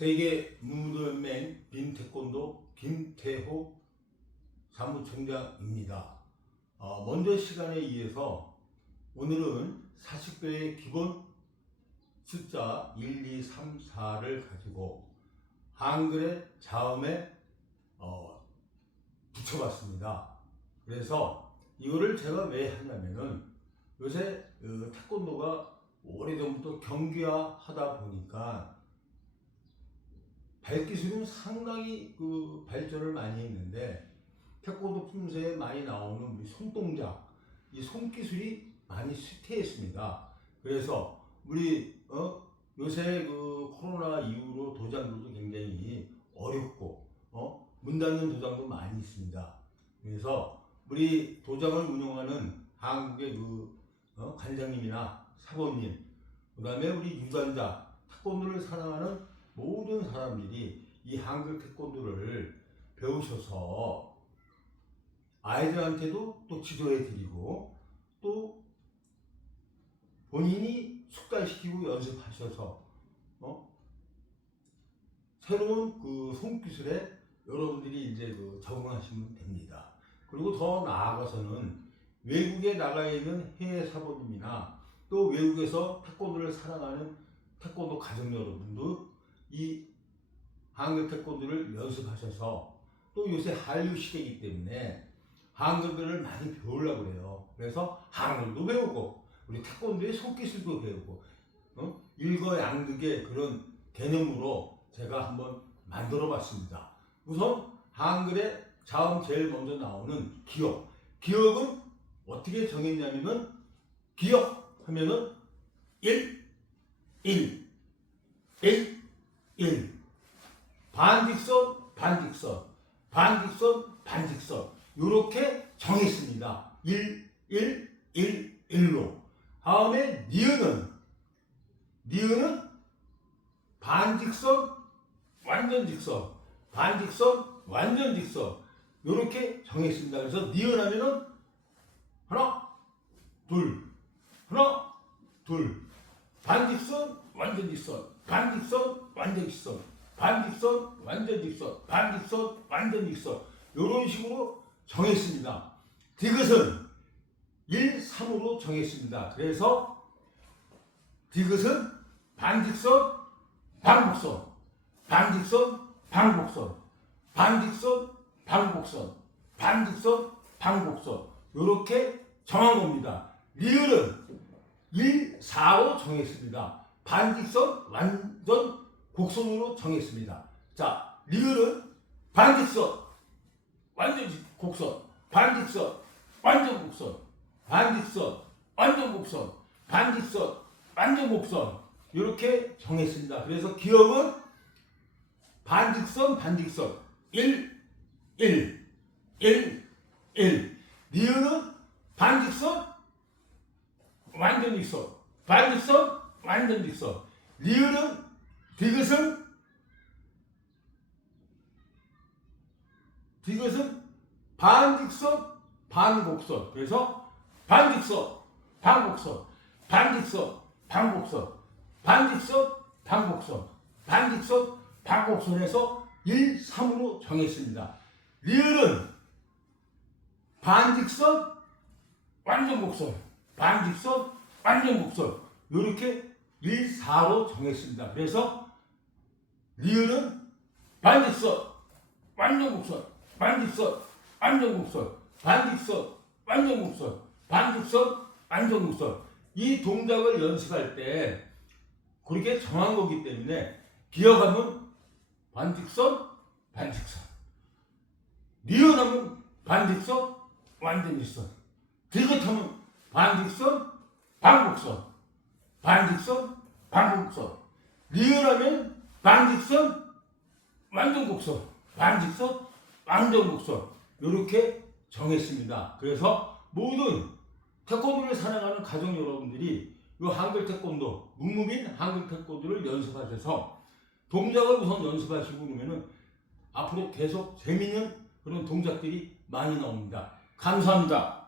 세계 무무도연맹 빈태권도 김태호 사무총장입니다. 어, 먼저 시간에 의해서 오늘은 40배의 기본 숫자 1, 2, 3, 4를 가지고 한글의 자음에 어, 붙여봤습니다. 그래서 이거를 제가 왜 하냐면은 요새 어, 태권도가 오래전부터 경기화하다 보니까 발기술은 상당히 그 발전을 많이 했는데 태권도 품새에 많이 나오는 우리 손동작, 이 손기술이 많이 쇠퇴했습니다. 그래서 우리 어 요새 그 코로나 이후로 도장들도 굉장히 어렵고 어 문 닫는 도장도 많이 있습니다. 그래서 우리 도장을 운영하는 한국의 그 어, 관장님이나 사범님, 그 다음에 우리 유단자, 태권도를 사랑하는 모든 사람들이 이 한글 태권도를 배우셔서 아이들한테도 또 지도해 드리고 또 본인이 숙달시키고 연습하셔서 어? 새로운 그 손기술에 여러분들이 이제 그 적응하시면 됩니다. 그리고 더 나아가서는 외국에 나가 있는 해외 사범님이나 또 외국에서 태권도를 사랑하는 태권도 가족 여러분도 이 한글 태권도를 연습하셔서 또 요새 한류 시대이기 때문에 한글들을 많이 배우려고 그래요. 그래서 한글도 배우고 우리 태권도의 손기술도 배우고 어? 일거양득의 그런 개념으로 제가 한번 만들어 봤습니다. 우선 한글의 자음 제일 먼저 나오는 기억. 기억은 어떻게 정했냐면은 기억 하면은 1, 1, 1, 1. 반직선, 반직선, 반직선, 반직선. 이렇게 정했습니다. 1, 1, 1, 1로. 다음에 니은은, 니은은 반직선, 완전 직선, 반직선, 완전 직선. 이렇게 정했습니다. 그래서 니은 하면은 하나, 둘, 하나, 둘. 반직선, 완전 직선, 반직선, 완전 직선, 반직선, 완전 직선, 반직선, 완전 직선. 이런 식으로 정했습니다. 디귿은 1, 3으로 정했습니다. 그래서 디귿은 반직선, 반복선, 반직선, 반복선, 반직선, 반복선, 반직선, 반복선. 이렇게 정한 겁니다. 리을은 1, 4로 정했습니다. 반직선, 완전 곡선으로 정했습니다. 자, 리을은 반직선, 완전 곡선, 반직선, 완전 곡선, 반직선, 완전 곡선, 반직선, 완전 곡선 이렇게 정했습니다. 그래서 기억은 반직선, 반직선 1, 1, 1, 1 니은은 반직선, 완전 직선, 반직선, 완전 직선 리을은 디귿은 디귿은 반직선, 반곡선. 그래서 반직선, 반곡선, 반직선, 반곡선, 반직선, 반곡선, 반직선, 반곡선에서 1, 3으로 정했습니다. 리을은 반직선, 완전 곡선, 반직선, 완전 곡선. 이렇게 1, 4로 정했습니다. 그래서 리을은 반직선, 완전 곡선, 반직선, 완전 곡선, 반직선, 완전 곡선, 반직선, 완전 곡선. 이 동작을 연습할 때 그렇게 정한 거기 때문에 기억하면 반직선, 반직선. 리얼하면 반직선, 완전 직선. 디귿하면 반직선, 반곡선. 반직선, 반곡선. 리얼하면 반직선, 완전 곡선. 반직선, 완전 곡선. 이렇게 정했습니다. 그래서 모든 태권도를 사랑하는 가족 여러분들이 이 한글 태권도, 묵묵인 한글 태권도를 연습하셔서 동작을 우선 연습하시고 그러면은 앞으로 계속 재미있는 그런 동작들이 많이 나옵니다. 감사합니다.